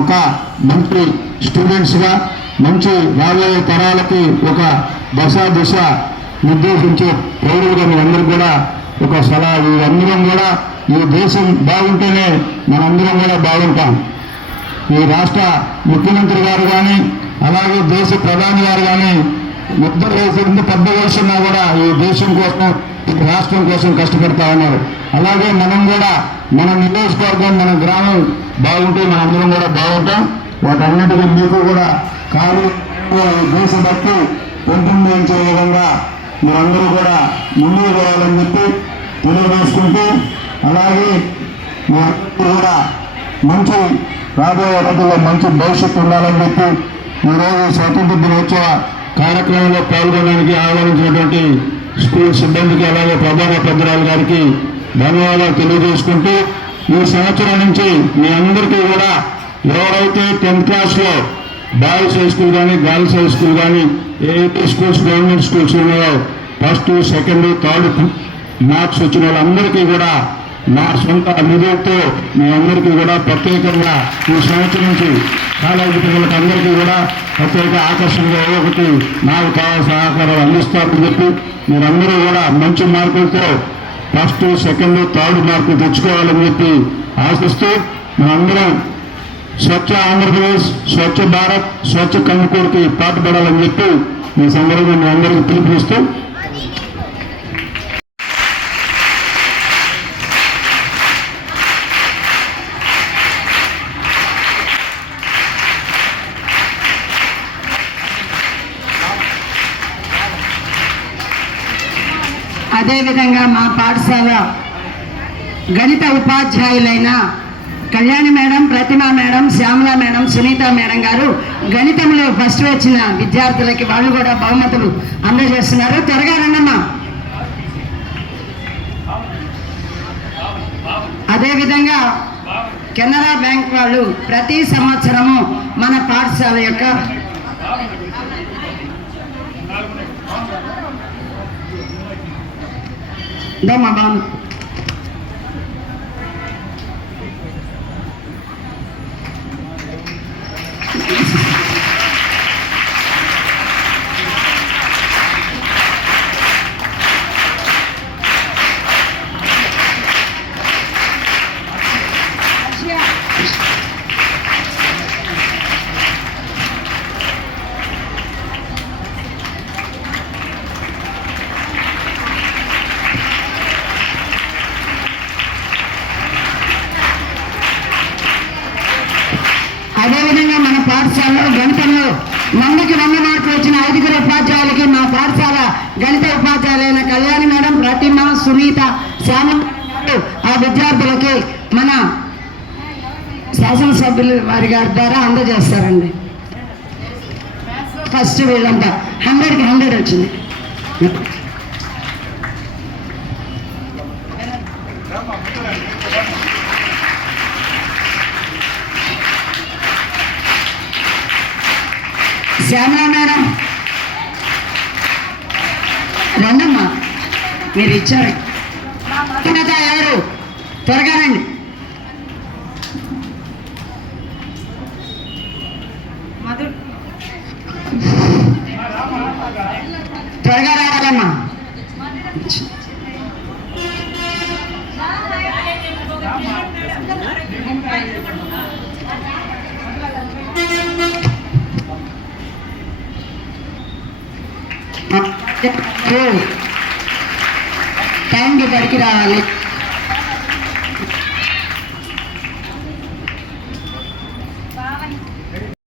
ఒక మంచి స్టూడెంట్స్గా మంచి రాబోయే తరాలకి ఒక దశ దిశ నిర్దేశించే పౌరులుగా మీరందరూ కూడా ఒక సలహా ఈ అందరం కూడా ఈ దేశం బాగుంటేనే మనందరం కూడా బాగుంటాం. ఈ రాష్ట్ర ముఖ్యమంత్రి గారు కానీ అలాగే దేశ ప్రధాని గారు కానీ ముద్ర ఎంత పెద్ద వయసున్నా కూడా ఈ దేశం కోసం రాష్ట్రం కోసం కష్టపడతా ఉన్నారు. అలాగే మనం కూడా మన నియోజకవర్గం మన గ్రామం బాగుంటే మన అందరం కూడా బాగుంటాం. వాటన్నిటికీ మీకు కూడా కాలు దేశభక్తి పెంపొందించే విధంగా మీరందరూ కూడా ముందుకు పోవాలని చెప్పి తెలియజేసుకుంటూ అలాగే మీ కూడా మంచి రాబోయే రోజుల్లో మంచి భవిష్యత్తు ఉండాలని చెప్పి ఈరోజు స్వాతంత్ర దినోత్సవ కార్యక్రమంలో పాల్గొనడానికి ఆహ్వానించినటువంటి స్కూల్ సిబ్బందికి అలాగే ప్రధాన పెద్దరాలు గారికి ధన్యవాదాలు తెలియజేసుకుంటూ ఈ సంవత్సరం నుంచి మీ అందరికీ కూడా ఎవరైతే టెన్త్ క్లాస్లో బాయ్స్ హై స్కూల్ కానీ గర్ల్స్ హై స్కూల్ కానీ ఏఐటీ స్కూల్స్ గవర్నమెంట్ స్కూల్స్ ఉన్నాయో ఫస్ట్ సెకండ్ థర్డ్ మార్క్స్ వచ్చిన వాళ్ళందరికీ కూడా నా సొంత నిధులతో మీ అందరికీ కూడా ప్రత్యేకంగా ఈ సంవత్సరం నుంచి కాలేజీ పిల్లలకు అందరికీ కూడా ప్రత్యేక ఆకర్షణగా ఒకటి నాకు కావాల్సిన సహకారం అందిస్తారని చెప్పి మీరందరూ కూడా మంచి మార్కులతో ఫస్ట్ సెకండ్ థర్డ్ మార్కులు తెచ్చుకోవాలని చెప్పి ఆశిస్తూ మనందరం స్వచ్ఛ ఆంధ్రప్రదేశ్ స్వచ్ఛ భారత్ స్వచ్ఛ కందుకూరుకి పాటుపడాలని చెప్పి ఈ సందర్భంగా మీ అందరికీ పిలుపునిస్తూ అదేవిధంగా మా పాఠశాల గణిత ఉపాధ్యాయులైన Kalyani madam Pratima madam Shyamala madam Sunitha madam గారు గణితంలో ఫస్ట్ వచ్చిన విద్యార్థులకి వాళ్ళు కూడా బహుమతులు అందజేస్తున్నారు. త్వరగా రండమ్మా. అదేవిధంగా కెనరా బ్యాంక్ వాళ్ళు ప్రతి సంవత్సరము మన పాఠశాల యొక్క 干吗干呢？అదేవిధంగా మన పాఠశాలలో గణితంలో వందకి వంద మార్కులు వచ్చిన ఐదుగురు ఉపాధ్యాయులకి మా పాఠశాల గణిత ఉపాధ్యాయులైన కళ్యాణి మేడం ప్రతిమ సునీత శ్యామ ఆ విద్యార్థులకి మన శాసనసభ్యులు వారి గారి ద్వారా అందజేస్తారండి. ఫస్ట్ వీళ్ళంతా. హండ్రెడ్కి హండ్రెడ్ వచ్చింది. శ్యామల మేడం. రండమ్మా మీరు ఇచ్చారు. ఉన్నత ఎవరు? త్వరగా రండి. త్వరగా రావాలమ్మా. థ్యాంక్ యూ పడికి రావాలి